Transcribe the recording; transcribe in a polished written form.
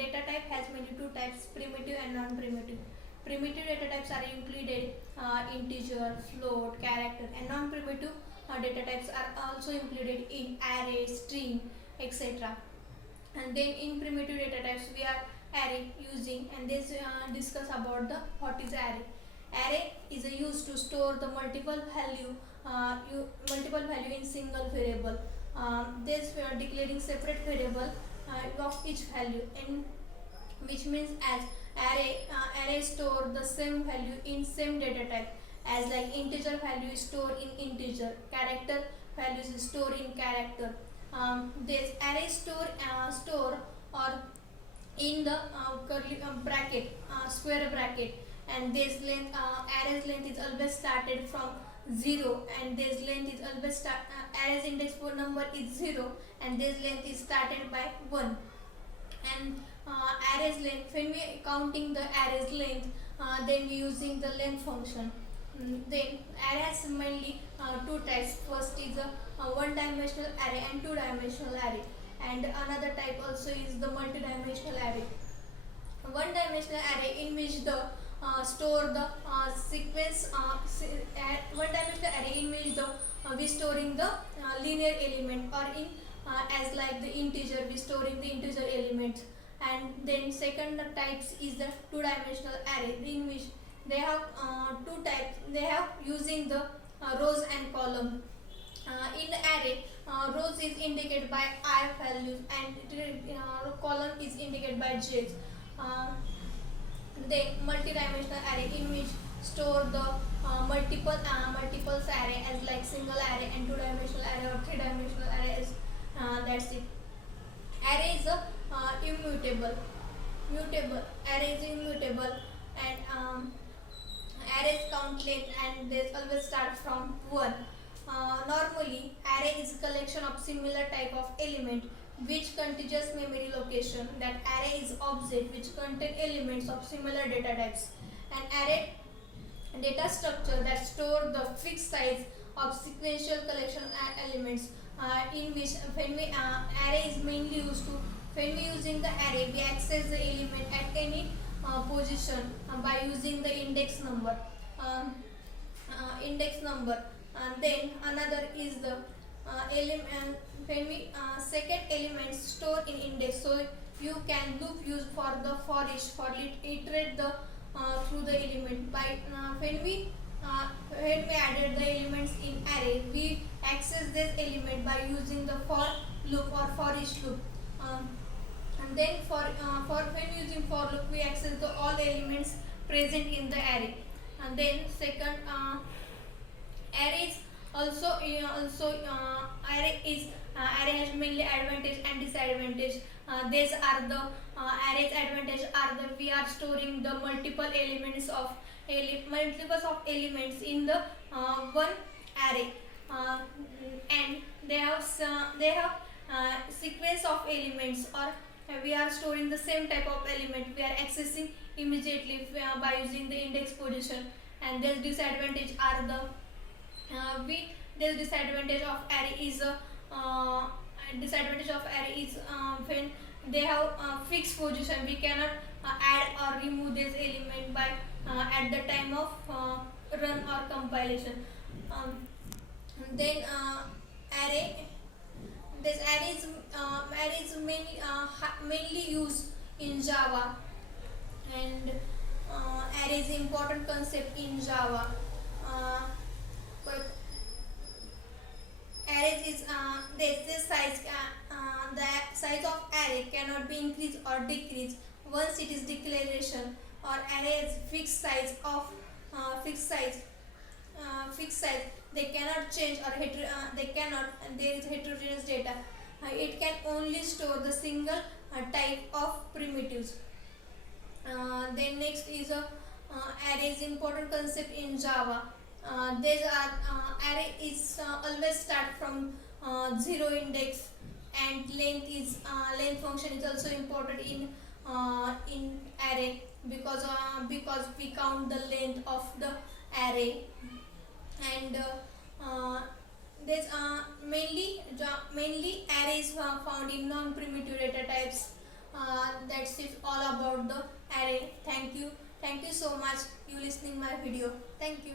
data type has mainly two types: primitive and non-primitive. Primitive data types are included integer, float, character, and non-primitive data types are also included in array, string, etc. And then in primitive data types we are array using, and this discuss about the what is array. Array is used to store the multiple value in single variable. This we are declaring separate variable of each value, and which means as array store the same value in same data type, as like integer value is stored in integer, character values is stored in character. This array store or in the curly bracket, square bracket, and this length, array's length is always started from 0, and this length is always array's index for number is 0, and this length is started by 1. And array's length, when we counting the array's length, then we using the length function. Then array has mainly two types. First is a one-dimensional array and two-dimensional array, and another type also is the multi-dimensional array. One-dimensional array in which the store the sequence, one-dimensional array in which the we storing the linear element, or in as like the integer we storing the integer element. And then second types is the two-dimensional array, in which they have two types. They have using the rows and column. In the array, rows is indicated by I values, and column is indicated by j. Then multi-dimensional array, in which store the multiples array, as like single array and two-dimensional array or three-dimensional arrays. That's it. Array is immutable. Array is immutable, and arrays count length, and they always start from 1. Normally, array is a collection of similar type of element which contiguous memory location. That array is object which contain elements of similar data types. An array data structure that store the fixed size of sequential collection elements, in which when we array is mainly used to, when we using the array, we access the element at any position by using the index number. And then another is the element, when we second element store in index, so you can loop use for the for each iterate the through the element. By when we added the elements in array, we access this element by using the for loop or for each loop. And then for when using for loop, we access the all elements present in the array. And then second, arrays also array has mainly advantage and disadvantage. These are the array's advantage are that we are storing the multiples of elements in the one array, and they have sequence of elements, or we are storing the same type of element we are accessing immediately by using the index position. And this disadvantage are the this disadvantage of array is when they have fixed position, we cannot add or remove this element by at the time of run or compilation. Then array this array is mainly used in Java, and array is important concept in Java. But array is this size, the size of array cannot be increased or decreased once it is declaration, or array is fixed size of fixed size. They cannot change, or they cannot, there is heterogeneous data. It can only store the single type of primitives. Then next is array is important concept in Java. These are array is always start from 0 index, and length function is also important in array, because we count the length of the array. And there's mainly arrays found in non-primitive data types. That's it all about the array. Thank you so much you listening my video. Thank you.